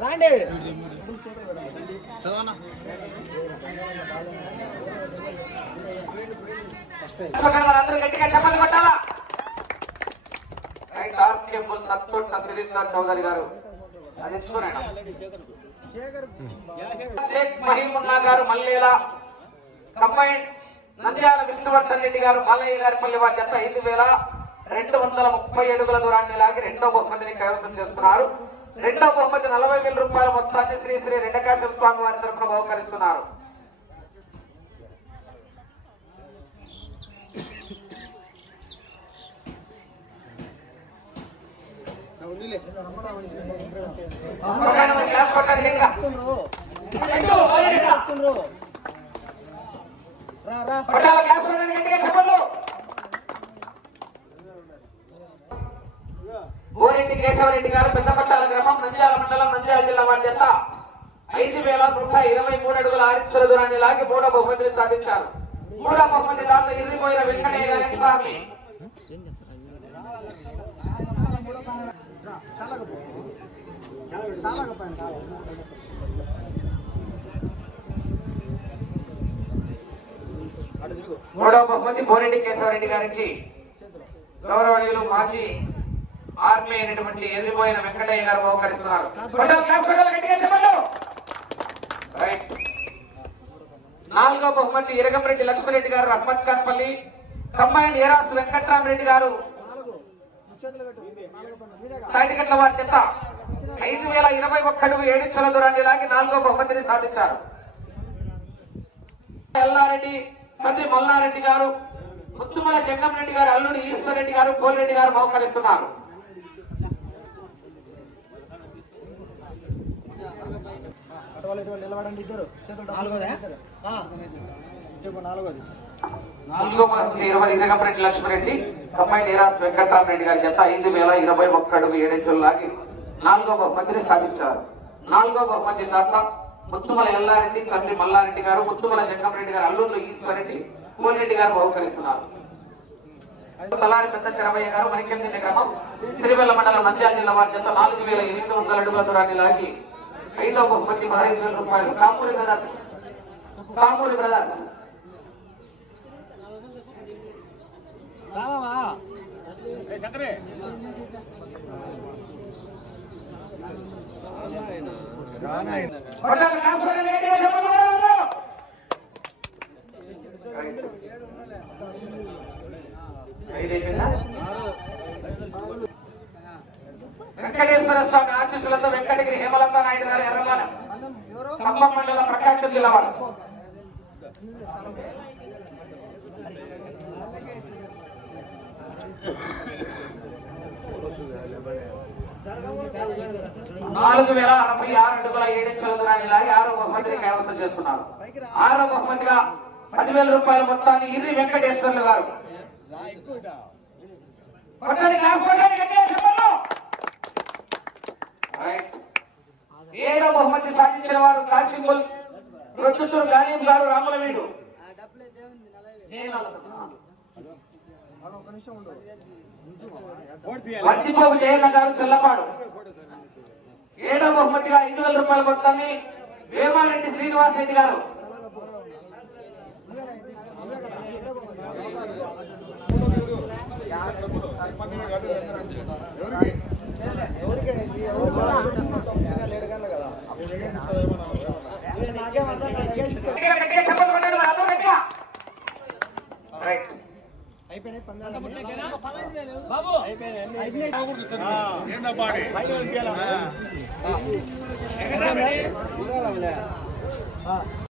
రాండి గట్టిగా చెప్పండి కొట్టాలా. చౌదరి గారు అది ఎంచుకున్నాడు. షేక్ మహీమున్నా గారు మల్లేలా కంబైన్ నంద్యాల విష్ణువర్ధన్ రెడ్డి గారు బాలయ్య గారి పల్లి వారి జత 5230 అడుగుల దూరాన్ని లాగి రెండో బహుమతిని కైవసం చేస్తున్నారు. రెండో బహుమతి 40,000 రూపాయల మొత్తాన్ని శ్రీ శ్రీ రెండకాశం స్వామి వారి తరఫున బహుకరిస్తున్నారు. గోరెడ్డి కేశవరెడ్డి గారు పెద్దపట్టాల గ్రామం నంద్యాల మండలం నంద్యాల జిల్లా వారి జత 5123 అడుగుల 6 ఇంచుల దూరాన్ని లాగి మూడో బహుమతిని సాధించారు. మూడో బహుమతి దాంట్లో ఇరిగిపోయిన వెంకటయ్య గారి స్వామి మూడో బహుమతి గోరెడ్డి కేశవరెడ్డి గారికి గౌరవనీయులు మాజీ ఆర్మీ అయినటువంటి ఎదిరిపోయిన వెంకటయ్య గారు బహుకరిస్తున్నారు. నాలుగో బహుమతి ఇరగంరెడ్డి లక్ష్మరెడ్డి గారు అహ్మద్ ఖాన్ పల్లి కంబైన్ ఏరాసు వెంకట్రామరెడ్డి గారు సాటిగట్ల వారి చెత్త 5021 అడుగు 7 ఇంచుల దూరాన్ని లాగి నాలుగో బహుమతిని సాధించారు. ఎల్లారెడ్డి తండ్రి మల్లారెడ్డి గారు ముత్తుమల జంగంరెడ్డి గారు అల్లుడి ఈశ్వరరెడ్డి గారు కోల్రెడ్డి గారు బహుకరిస్తున్నారు. నాలుగో బహుమతి 20 ఇరగంరెడ్డి లక్ష్మరెడ్డి కంబైన్ ఏరాసు వెంకట్రామరెడ్డి గారి జత 5021 అడుగు 7 ఇంచులు లాగి నాలుగో బహుమతిని సాధించారు. నాలుగో బహుమతి దాత ముత్తుమల ఎల్లారెడ్డి తండ్రి మల్లారెడ్డి గారు ముత్తుమల జంగంరెడ్డి గారు అల్లూరు ఈశ్వరెడ్డి కోల్రెడ్డి గారు బహుకరిస్తున్నారు. తలారి పెద్ద శరవయ్య గారు మణికెంది గ్రామం సిరివెల్ల మండలం నంద్యాల జిల్లా వారి జత 4800 అడుగుల దూరాన్ని లాగి ఐదో బహుమతి 15,000 రూపాయలు. కామూరి బ్రదర్స్ వెంకటేశ్వర స్వామి ఆశీస్సులతో వెంకటగిరి హేమలత నాయుడు గారు ఎర్రమాన ఖమ్మం మండలం ప్రకాశం జిల్లా వారు. నాలుగు 4066 అడుగుల 7 ఇంచుల దూరాన్ని లాగి ఆరో బహుమతిని కైవసం చేసుకున్నారు. ఆరో బహుమతిగా 10,000 రూపాయల మొత్తాన్ని ఇర్రి వెంకటేశ్వర్లు గారు ఏడో బహుమతి సాధించిన వారు కాశీముల్ ప్రొద్దుటూరు గాలిం గారు రాములవీడు వట్టిపోగు జయన్న గారు తెల్లపాడు. ఏడో బహుమతిగా 5,000 రూపాయల మొత్తాన్ని వేమారెడ్డి శ్రీనివాస్ రెడ్డి గారు అయిపోయినాయి.